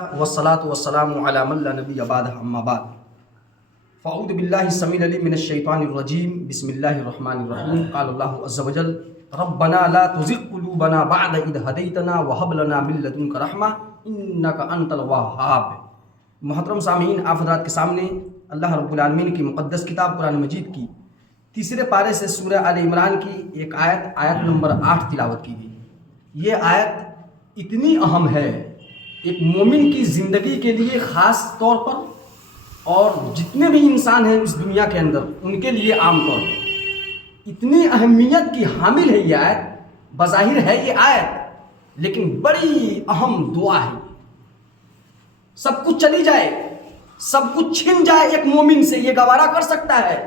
والصلاة والسلام على من لا نبي بعده اما بعد فاعوذ بالله السميع العليم من الشيطان الرجيم بسم الله الرحمن الرحيم قال الله عز وجل ربنا لا تزغ قلوبنا بعد إذ هديتنا وهب لنا من لدنك رحمة إنك أنت الوهاب۔ محترم سامعین، آپ حضرات کے سامنے اللہ رب العالمین کی مقدس کتاب قرآن مجید کی تیسرے پارے سے سورہ آل عمران کی ایک آیت نمبر 8 تلاوت کی گئی۔ یہ آیت اتنی اہم ہے ایک مومن کی زندگی کے لیے خاص طور پر، اور جتنے بھی انسان ہیں اس دنیا کے اندر ان کے لیے عام طور پر اتنی اہمیت کی حامل ہے۔ یہ آیت بظاہر ہے یہ آیت، لیکن بڑی اہم دعا ہے۔ سب کچھ چلی جائے، سب کچھ چھن جائے ایک مومن سے، یہ گوارا کر سکتا ہے،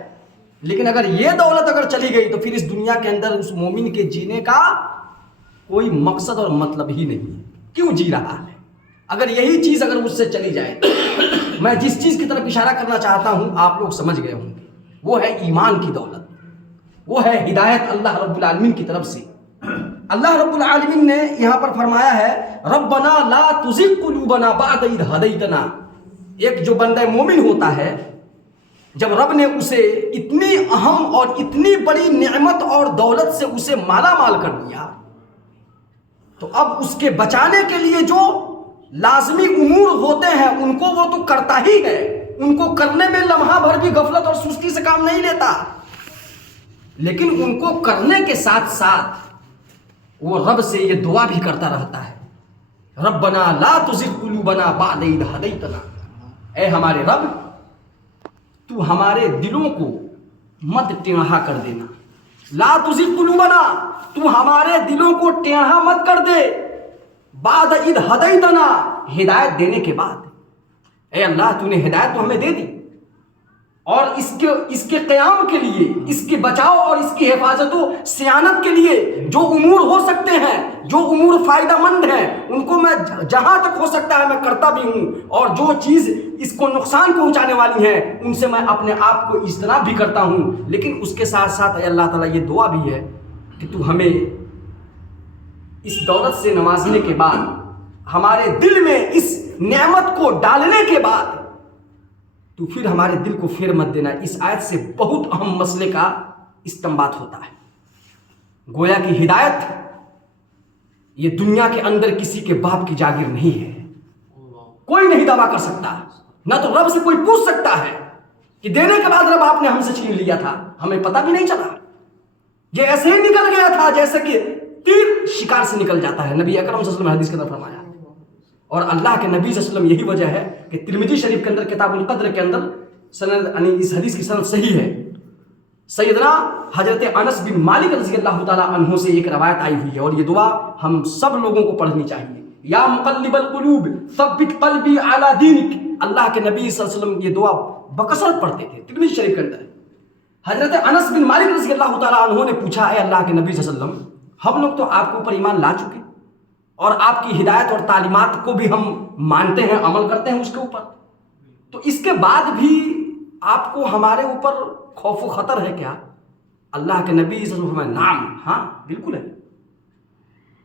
لیکن اگر یہ دولت اگر چلی گئی تو پھر اس دنیا کے اندر اس مومن کے جینے کا کوئی مقصد اور مطلب ہی نہیں ہے۔ کیوں جی رہا ہے اگر یہی چیز اگر مجھ سے چلی جائے؟ میں جس چیز کی طرف اشارہ کرنا چاہتا ہوں آپ لوگ سمجھ گئے ہوں گے، وہ ہے ایمان کی دولت، وہ ہے ہدایت اللہ رب العالمین کی طرف سے۔ اللہ رب العالمین نے یہاں پر فرمایا ہے ربنا لا تزغ قلوبنا بعد اذ ہدیتنا۔ ایک جو بندہ مومن ہوتا ہے، جب رب نے اسے اتنی اہم اور اتنی بڑی نعمت اور دولت سے اسے مالا مال کر دیا، تو اب اس کے بچانے کے لیے جو لازمی امور ہوتے ہیں ان کو وہ تو کرتا ہی ہے، ان کو کرنے میں لمحہ بھر بھی غفلت اور سستی سے کام نہیں لیتا، لیکن ان کو کرنے کے ساتھ ساتھ وہ رب سے یہ دعا بھی کرتا رہتا ہے ربنا لا تزغ قلوبنا بعد اذ ہدیتنا۔ اے ہمارے رب، تو ہمارے دلوں کو مت ٹیڑھا کر دینا، لا تزغ قلوبنا، تو ہمارے دلوں کو ٹیڑھا مت کر دے، بعد اذ ہدیتنا، ہدایت دینے کے بعد۔ اے اللہ، تو نے ہدایت تو ہمیں دے دی، اور اس کے قیام کے لیے، اس کے بچاؤ اور اس کی حفاظت و صیانت کے لیے جو امور ہو سکتے ہیں، جو امور فائدہ مند ہیں، ان کو میں جہاں تک ہو سکتا ہے میں کرتا بھی ہوں، اور جو چیز اس کو نقصان پہنچانے والی ہیں ان سے میں اپنے آپ کو اجتناب بھی کرتا ہوں۔ لیکن اس کے ساتھ ساتھ اے اللہ تعالیٰ یہ دعا بھی ہے کہ تو ہمیں اس دولت سے نوازنے کے بعد، ہمارے دل میں اس نعمت کو ڈالنے کے بعد، تو پھر ہمارے دل کو پھیر مت دینا۔ اس آیت سے بہت اہم مسئلے کا استنباط ہوتا ہے۔ گویا کی ہدایت یہ دنیا کے اندر کسی کے باپ کی جاگیر نہیں ہے، کوئی نہیں دعویٰ کر سکتا، نہ تو رب سے کوئی پوچھ سکتا ہے کہ دینے کے بعد رب آپ نے ہم سے چھین لیا تھا، ہمیں پتہ بھی نہیں چلا، یہ ایسے ہی نکل گیا تھا جیسے کہ تیر شکار سے نکل جاتا ہے۔ نبی اکرم صلی اللہ علیہ وسلم نے حدیث کے اندر فرمایا، اور اللہ کے نبی صلی اللہ علیہ وسلم، یہی وجہ ہے کہ ترمذی شریف کے اندر کتاب القدر کے اندر سند، یعنی اس حدیث کی سند صحیح ہے، سیدنا حضرت انس بن مالک رضی اللہ تعالیٰ عنہ سے ایک روایت آئی ہوئی ہے، اور یہ دعا ہم سب لوگوں کو پڑھنی چاہیے۔ یا مقلب القلوب ثبت قلبی علی دینک۔ اللہ کے نبی صلی اللہ علیہ وسلم یہ دعا بکثرت پڑھتے تھے ترمذی شریف کے اندر۔ حضرت انس بن مالک رضی اللہ تعالیٰ عنہ نے پوچھا، اے اللہ کے نبی صلی اللہ علیہ وسلم، ہم لوگ تو آپ کے اوپر ایمان لا چکے، اور آپ کی ہدایت اور تعلیمات کو بھی ہم مانتے ہیں، عمل کرتے ہیں اس کے اوپر، تو اس کے بعد بھی آپ کو ہمارے اوپر خوف و خطر ہے کیا؟ اللہ کے نبی صلی اللہ علیہ وسلم، نعم، ہاں بالکل ہے۔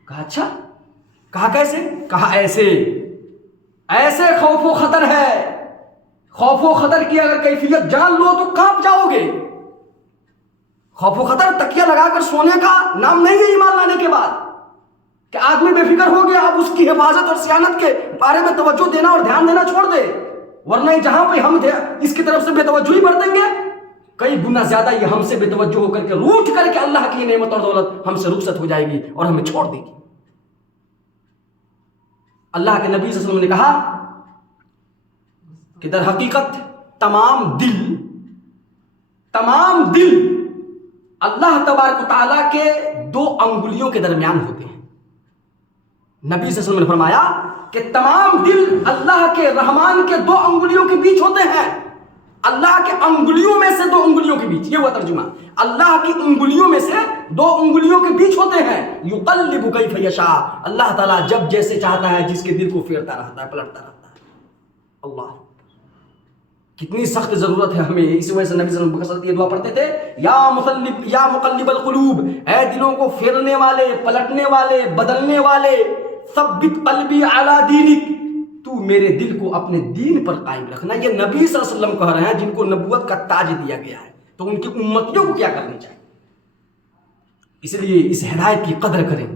کہا اچھا، کہا کیسے؟ کہا ایسے خوف و خطر ہے، خوف و خطر کی اگر کیفیت جان لو تو کانپ جاؤ گے۔ خوف و خطر تکیہ لگا کر سونے کا نام نہیں ہے ایمان لانے کے بعد، کہ آدمی بے فکر ہو گیا، اب اس کی حفاظت اور صیانت کے بارے میں توجہ دینا اور دھیان دینا چھوڑ دے، ورنہ جہاں پہ ہم اس کی طرف سے بے توجہی برتیں گے، کئی گنا زیادہ یہ ہم سے بے توجہ ہو کر کے روٹ کر کے اللہ کی نعمت اور دولت ہم سے رخصت ہو جائے گی اور ہمیں چھوڑ دے گی۔ اللہ کے نبی صلی اللہ علیہ وسلم نے کہا کہ در حقیقت تمام دل اللہ تبارک و تعالیٰ کے 2 انگلیوں کے درمیان ہوتے ہیں۔ نبی صلی اللہ علیہ وسلم نے فرمایا کہ تمام دل اللہ کے رحمان کے 2 انگلیوں کے بیچ ہوتے ہیں، اللہ کے انگلیوں میں سے 2 انگلیوں کے بیچ، یہ ہوا ترجمہ، اللہ کی انگلیوں میں سے 2 انگلیوں کے بیچ ہوتے ہیں۔ یقلب کیف یشاء، اللہ تعالیٰ جب جیسے چاہتا ہے جس کے دل کو پھیرتا رہتا ہے، پلٹتا رہتا ہے۔ اللہ، کتنی سخت ضرورت ہے ہمیں، اس وجہ سے نبی صلی اللہ علیہ وسلم یہ دعا پڑھتے تھے، یا مقلب القلوب، اے دلوں کو پھیرنے والے، پلٹنے والے، بدلنے والے، ثبت قلبی علی دینک، تو میرے دل کو اپنے دین پر قائم رکھنا. یہ نبی صلی اللہ علیہ وسلم کہہ رہے ہیں جن کو نبوت کا تاج دیا گیا ہے, تو ان کی امتیوں کو کیا کرنی چاہیے. اس لیے اس ہدایت کی قدر کریں,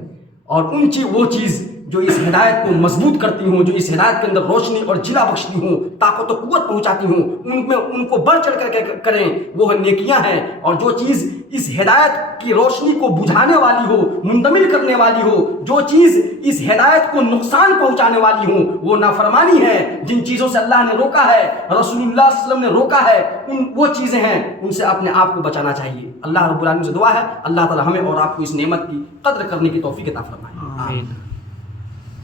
اور وہ چیز جو اس ہدایت کو مضبوط کرتی ہوں, جو اس ہدایت کے اندر روشنی اور جلا بخشتی ہوں, طاقت و قوت پہنچاتی ہوں, ان کو بڑھ چڑھ کر کریں, وہ نیکیاں ہیں. اور جو چیز اس ہدایت کی روشنی کو بجھانے والی ہو, منتمل کرنے والی ہو, جو چیز اس ہدایت کو نقصان پہنچانے والی ہوں, وہ نافرمانی ہے. جن چیزوں سے اللہ نے روکا ہے, رسول اللہ صلی اللہ علیہ وسلم نے روکا ہے, وہ چیزیں ہیں, ان سے اپنے آپ کو بچانا چاہیے. اللہ رب العالمین سے دعا ہے اللہ تعالی ہمیں اور آپ کو اس نعمت کی قدر کرنے کی توفیق عطا فرمائے. آمین.